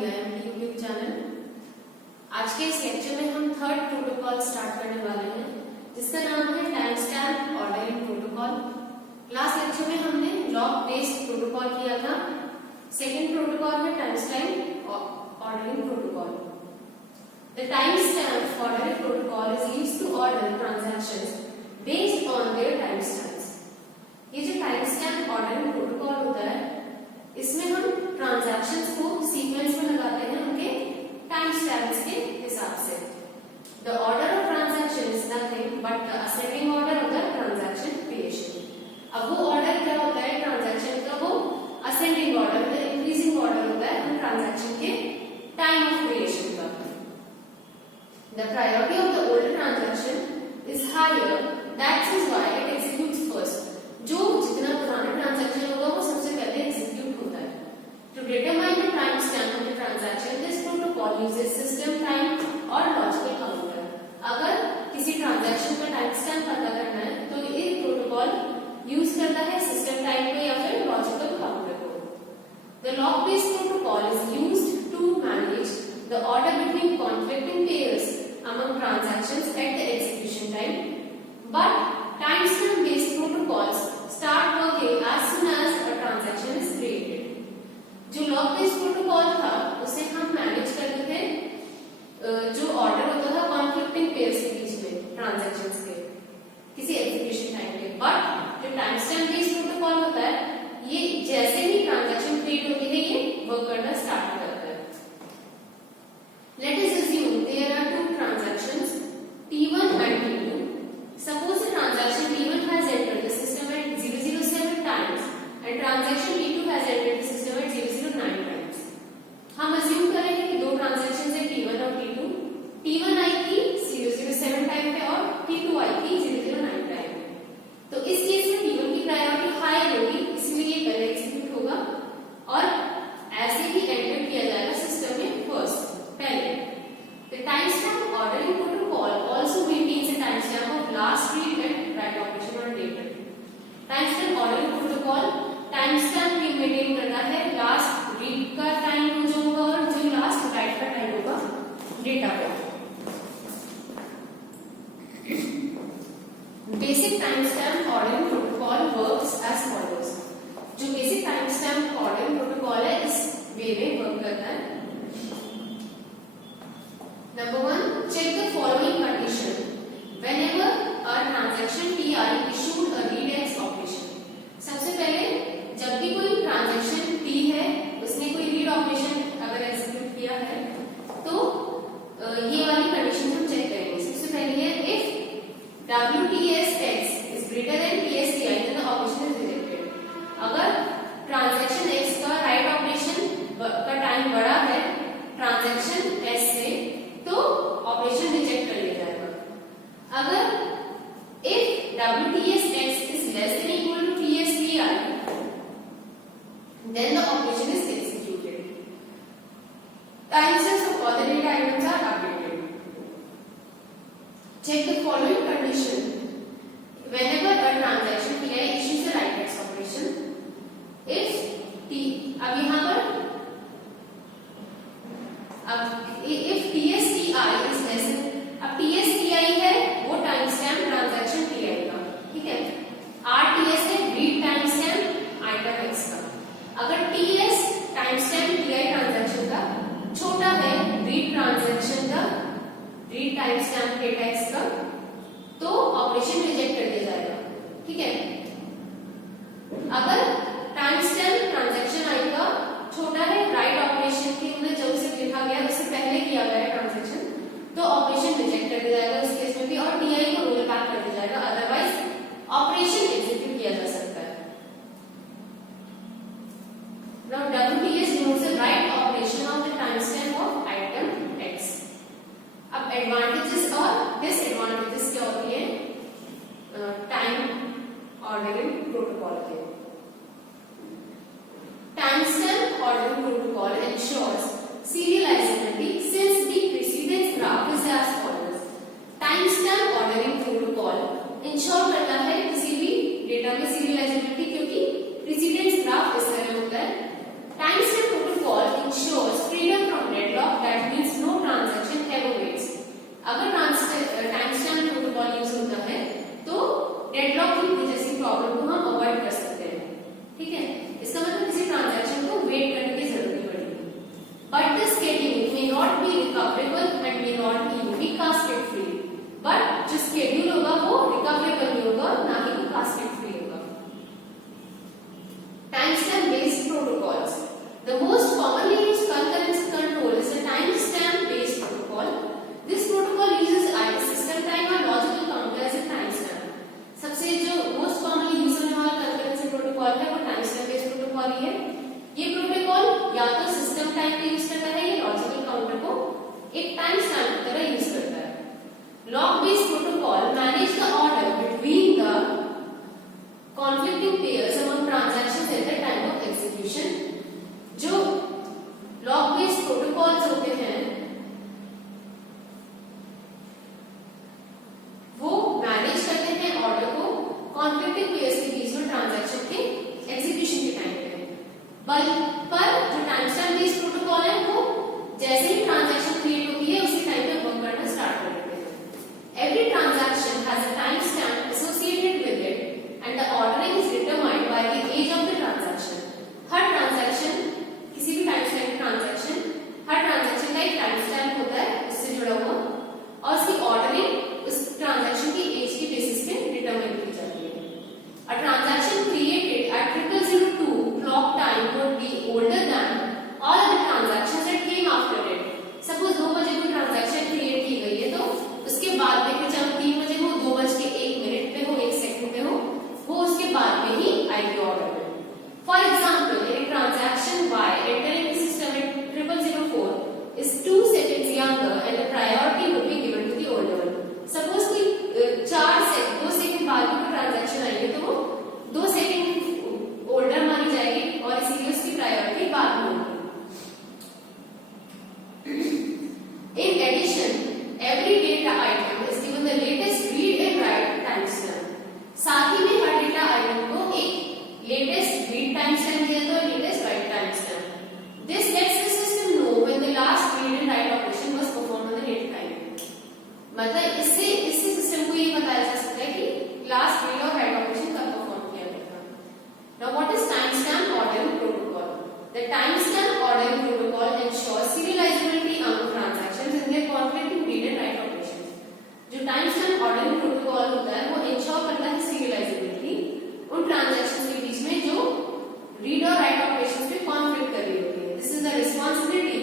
VIM YouTube channel. आज के इस लेक्चर में हम थर्ड प्रोटोकॉल स्टार्ट करने वाले हैं जिसका नाम है time stamp ordering protocol. Last lecture में हमने लॉग बेस्ड प्रोटोकॉल किया था। सेकेंड प्रोटोकॉल है time stamp ordering protocol. The time stamp ordering protocol is used to order transactions based on their time stamps. ये जो टाइम स्टैम्प ऑर्डरिंग प्रोटोकॉल होता है इसमें हम ट्रांजैक्शंस को सीक्वेंस में लगाते हैं उनके टाइम स्टैम्प्स के हिसाब से। The order of transaction is nothing but the ascending order of the transaction creation. अब वो ऑर्डर क्या होता है ट्रांजैक्शन का, वो ascending order या increasing order होता है ट्रांजैक्शन के टाइम ऑफ क्रिएशन का। The priority of the older transaction is higher. That is why it executes first. जो जितना पुराना ट्रांजैक्शन होगा वो सबसे पहले एग्जीक्यूट होता है। To determine the time stamp of the transaction, this protocol uses system time और logical counter. अगर किसी ट्रांजैक्शन का टाइम स्टैम्प पता करना है तो ये प्रोटोकॉल यूज करता है सिस्टम टाइम को या फिर लॉजिकल काउंटर को। The log-based protocol is used to manage the order between conflicting pairs among transactions at the execution time, but timestamp-based protocols start working as soon as a transaction is created. जो log-based protocol था उसे हम manage करते थे जो order होता था conflicting pairs के बीच में transactions के किसी execution time पे, but जो timestamp-based protocol होता है ये जैसे ही transaction create होती है ये वर्क करना स्टार्ट करता है। Let us assume there are two transactions T1 and T2. Suppose the transaction T1 has entered the system at 007 times and transaction T2 has entered the system at 009 times. हम assume कर रहे हैं कि दो transactions है T1 और T2. T1 आई थी 007 time पे और T2 आई थी 009 टाइम पे। तो इस केस में T1 की प्रायोरिटी हाई होगी इसलिए ये पहले एग्जीक्यूट होगा और ऐसे ही एंटर किया जाएगा सिस्टम में फर्स्ट पहले। The timestamp ordering protocol also maintains a timestamp of last read and write operation on data. Timestamp ordering protocol timestamp भी मेंटेन करता है लास्ट रीड का टाइम जो होगा और जो लास्ट राइट का टाइम होगा डेटा पे। Basic timestamp ordering protocol works as follows. जो basic timestamp ordering protocol है इस वे में वर्क करता है। Number one, check the following condition. Whenever a transaction TI issued a read-X operation. सबसे पहले जब भी कोई ट्रांजैक्शन T है उसने कोई रीड ऑपरेशन अगर एग्जीक्यूट किया है तो ये वाली कंडीशन हम चेक करेंगे। सबसे पहली है if WTSX is greater than TSTI then the operation is rejected. अगर ट्रांजैक्शन X का राइट ऑपरेशन का टाइम बड़ा है ट्रांजैक्शन S से तो ऑपरेशन रिजेक्ट कर लिया जाएगा। अगर if WTSX is less than equal to TSTI then the operation is executed. Timestamps of all the data items are updated. Check the following condition. Whenever a transaction TI issues a write-X operation, if यहाँ पर if TSTI is less than, अब TSTI है वो time stamp transaction TI का, ठीक है। RTS है read time stamp item X का। अगर TS time stamp TI transaction का छोटा है रीड ट्रांजैक्शन का read time stamp data X का तो ऑपरेशन रिजेक्ट कर दिया जाएगा, ठीक है। अगर टाइम स्टैम्प ट्रांजैक्शन आई का छोटा है राइट ऑपरेशन के अंदर जो उसे लिखा गया उससे पहले किया गया ट्रांजैक्शन तो ऑपरेशन रिजेक्ट कर दिया जाएगा उस केस में भी और टीआई को रोल बैक कर दिया जाएगा, अदरवाइज ऑपरेशन एग्जीक्यूट किया जा सकता है। Now WTS denotes the right operation of the timestamp of item X. अब एडवांटेजेस और डिसएडवांटेजेस क्या होती है टाइम ऑर्डरिंग प्रोटोकॉल के। टाइप का यूज करता है, ये लॉजिकल काउंटर को एक टाइम स्टैम्प की तरह यूज करता है। Log based protocol manage the order between the conflicting pairs among transactions at the time of execution. जो लॉग बेस्ड प्रोटोकॉल्स होते हैं वो मैनेज करते हैं ऑर्डर को कॉन्फ्लिक्टिंग पेयर्स के बीच में ट्रांजैक्शन के एग्जीक्यूशन के टाइम पे। पर जो टाइम स्टैम्प बेस्ड प्रोटोकॉल है वो जैसे ही ट्रांजैक्शन क्रिएट होती है उसी टाइम पे वर्क करना स्टार्ट कर देते हैं। Every transaction has a time stamp associated with it and the ordering is determined by the age of the transaction. हर ट्रांजैक्शन, किसी भी टाइम स्टैम्प ट्रांजैक्शन, हर ट्रांजैक्शन का एक टाइम स्टैम्प होता है उससे जुड़ा हुआ, और उसकी ऑर्डरिंग उस ट्रांजैक्शन की एज के बेसिस पे डिटरमाइन की जाती है। A transaction created at 0002 clock time would be older than all other transactions that came after it. Suppose 2 बजे कोई ट्रांजैक्शन क्रिएट की गई है तो उसके बाद में चाहे 3 बजे हो, 2:01 पे हो, 1 सेकंड पे हो, वो उसके बाद में ही आएगी ऑर्डर में। For example, if a transaction Y entering the system at 0004 is 2 seconds younger and the priority would be given to the older one. Suppose कि 2 सेकंड बाद में कोई ट्रांजैक्शन आई है तो वो 2 सेकंड ओल्डर मानी जाएगी और इसीलिए उसकी प्रायोरिटी बाद में होगी। In addition, every data item is given the latest read and write timestamp. साथ ही में हर डेटा आइटम को एक लेटेस्ट रीड टाइमस्टैम्प दिया जाता है, latest right timestamp. This lets the system know when the last read and write operation was performed on the date time. मतलब इससे system को ये बताया जा सकता है कि लास्ट रीड और राइट ऑपरेशन कब परफॉर्म किया गया था। Now, what is timestamp ordering protocol? The timestamp ordering protocol ensures serializability among transactions in their conflicting read and write operations. जो timestamp ordering protocol होता है वो ensure करता है serializability उन transactions के बीच में जो read और write operations पे conflict कर रही होती है। This is the responsibility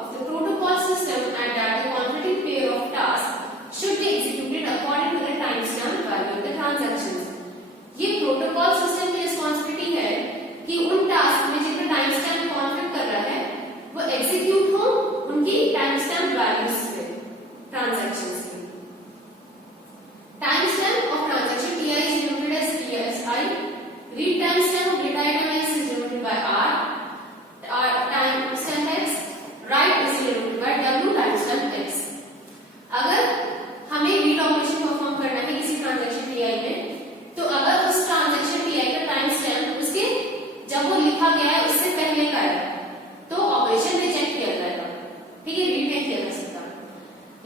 of the protocol system and that the conflicting pair of tasks should be executed according to the timestamp value of the transactions. ये प्रोटोकॉल सिस्टम की responsibility है कि उन टास्क में जिनका टाइम स्टैम्प कॉन्फ्लिक्ट कर रहा है वो एग्जीक्यूट हो उनकी टाइम स्टैम्प वैल्यूज पे ट्रांजैक्शंस की। Time stamp of transaction ti is denoted as tsi, read time stamp of data item is denoted by r, time stamp x, right is denoted by w time stamp x। अगर हमें read operation perform करना है किसी transaction ti में तो अगर उस transaction ti का टाइम स्टैम्प उसके जब वो लिखा गया है उससे पहले का है तो ऑपरेशन रिजेक्ट किया जाएगा, ठीक है, रीड नहीं किया जा सकता।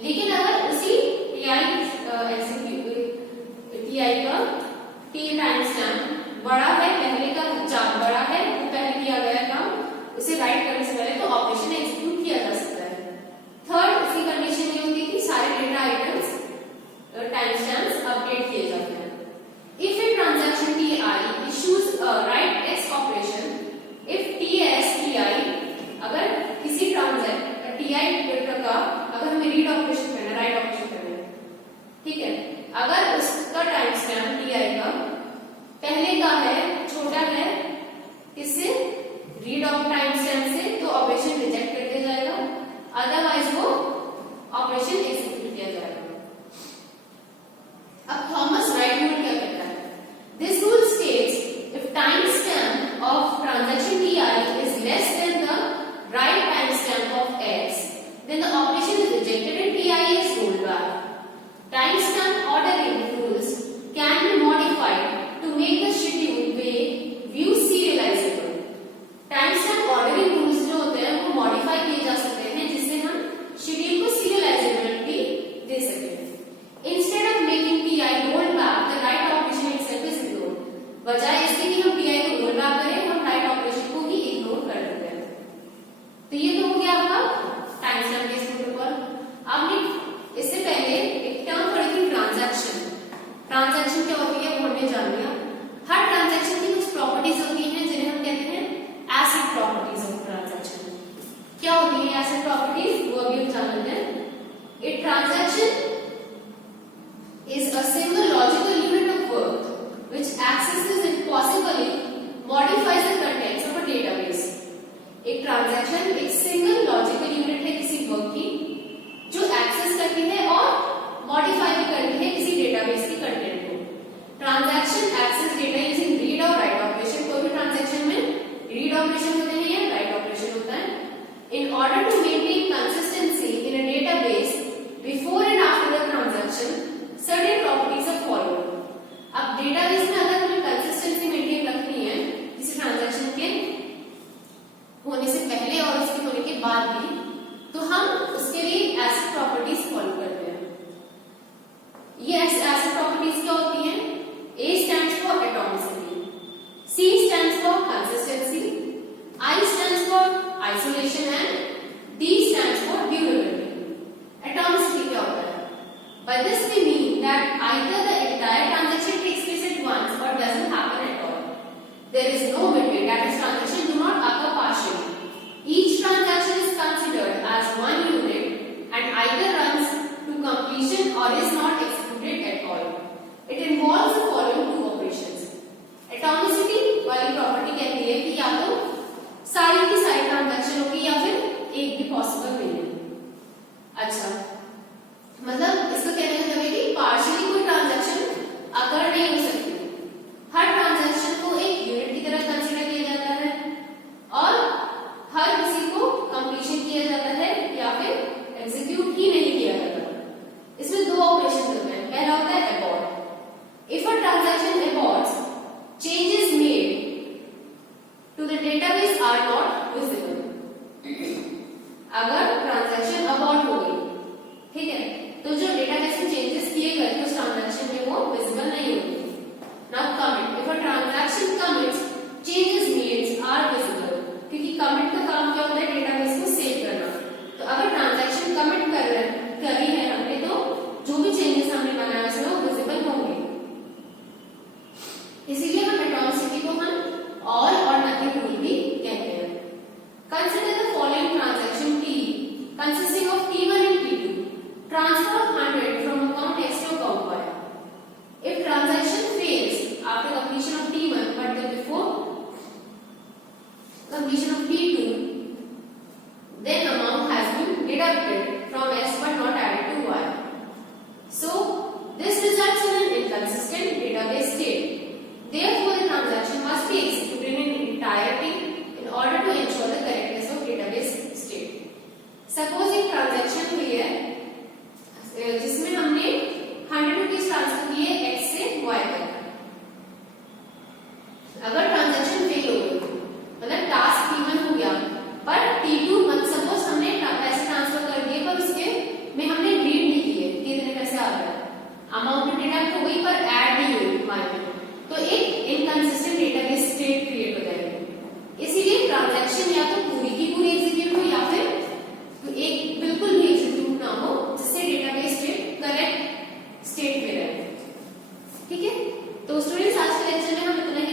लेकिन अगर उसी ti का t टाइम स्टैम्प बड़ा है, पहले का बड़ा है, वो पहले किया गया काम उसे राइट करने से पहले तो ऑपरेशन एग्जीक्यूट किया जा सकता है। थर्ड, इसकी कंडीशन ये होती है कि सारे data items time stamps update किए जाते हैं। If a transaction ti issues a write x operation, if ts ti अगर किसी ट्रांजैक्शन ti का अगर हमें रीड ऑपरेशन करना है, राइट ऑपरेशन करना है, ठीक है, अगर उसका टाइम स्टैम्प ti का पहले का है, छोटा है किससे, रीड ऑफ टाइम स्टैम्प से, तो ऑपरेशन रिजेक्ट कर दिया जाएगा, अदरवाइज वो ऑपरेशन एग्जीक्यूट किया जाएगा। अब थॉमस राइट रूल क्या कहता है? This rule states if timestamp of transaction ti is less than the write timestamp of x, then the operation is rejected and ti is rolled back. Timestamp ordering rules can be modified to make the schedule view serializable. Timestamp ordering rules जो होते हैं वो modify किए जा सकते हैं जिससे हम schedule को serializability दे सकते हैं। Instead of making ti roll back, the write operation itself is ignored. बजाय इसके कि हम ti को roll back करें, हम write operation को ही ignore कर देते हैं। तो ये तो हो गया आपका टाइम स्टैम्प बेस्ड प्रोटोकॉल। आपने इससे पहले एक टर्म पढ़ी थी ट्रांजैक्शन। ट्रांजैक्शन क्या होती है वो हमने जान लिया। हर ट्रांजैक्शन की कुछ प्रॉपर्टीज होती हैं जिन्हें हम कहते हैं एसिड प्रॉपर्टीज ऑफ ट्रांजैक्शन। क्या होती है एसिड प्रॉपर्टीज, वो अभी हम जान लेते हैं। A transaction is a single logical unit of work which accesses and possibly modifies the contents of a database. एक ट्रांजैक्शन एक सिंगल लॉजिकल यूनिट है किसी वर्क की जो एक्सेस करती है और मॉडिफाई भी करती है किसी डेटाबेस की कंटेंट को। Transaction access data using read और राइट ऑपरेशन। कोई भी ट्रांजैक्शन में रीड ऑपरेशन होते हैं या राइट ऑपरेशन होता है। In order to maintain consistency in a database before and after the transaction, certain properties are followed. अब डेटाबेस में अगर हमें कंसिस्टेंसी मेंटेन रखनी है किसी ट्रांजैक्शन के होने से पहले और उसके होने के बाद भी, तो हम उसके लिए ऐसी प्रॉपर्टीज फॉलो करते हैं। ये ऐसी प्रॉपर्टीज क्या होती हैं? A stands for atomicity, C stands for consistency, I stands for isolation and D stands for durability. Atomicity क्या होता है? By this we mean that either the entire transaction takes place at once or doesn't happen at all. There is no midway, that is transaction do not occur partially. Each transaction is considered as one unit and either runs to completion or is not executed at all. It involves the following two operations. Atomicity वाली property कहती है कि या तो सारी की सारी transaction होगी या फिर एक भी पॉसिबल नहीं है। अच्छा, मतलब इसका कहने का मतलब है कि पार्शियली कोई ट्रांजैक्शन अकर नहीं हो सकती। हर ट्रांजैक्शन को एक यूनिट की तरह कंसीडर किया जाता है और हर किसी को कंप्लीशन किया जाता है या फिर एग्जीक्यूट ही नहीं किया जाता। इसमें दो ऑपरेशन होते हैं। पहला होता है abort। If a transaction aborts, changes made to the database are not visible. अगर ट्रांजैक्शन अबॉर्ट हो गई, ठीक है, तो जो डेटाबेस में चेंजेस किए गए थे उस ट्रांजैक्शन में वो विजिबल नहीं होंगे। Now commit. If a transaction commits, changes made are visible. क्योंकि commit का काम क्या होता है? डेटाबेस को सेव करना। तो अगर ट्रांजैक्शन कमिट करी है हमने, तो जो भी चेंजेस हमने बनाया उसमें वो विजिबल होंगे। इसीलिए हम एटॉमिसिटी को हम ऑल और नथिंग रूल भी कहते हैं। Consider the following transaction T consisting of T1 and T2. Transfer of 100 from account X to account Y. If transaction fails after completion of T1 but before completion of T2, then amount has been deducted from X but not added to Y. So this results in an inconsistent database state. Therefore, the transaction must be executed in entirety in order to ensure the correctness of database state. Suppose एक transaction हुई है जिसमें हमने 100 rupees transfer किए X से Y तक। अगर transaction fail हो गई, मतलब टास्क T1 हो गया पर T2, मतलब सपोज हमने पैसे ट्रांसफर कर दिए पर उसके में हमने रीड नहीं किए कि इतने पैसे आ गए, अमाउंट डिडक्ट हो गई पर ऐड नहीं हुई हमारे में, तो एक इनकंसिस्टेंट डेटाबेस स्टेट क्रिएट हो जाएगी। इसीलिए ट्रांजैक्शन या तो पूरी की पूरी एग्जीक्यूट हो या फिर एक बिल्कुल भी एग्जीक्यूट ना हो, जिससे डेटाबेस स्टेट करेक्ट स्टेट में रहे। ठीक है, तो स्टूडेंट्स आज के लेक्चर में हम इतना ही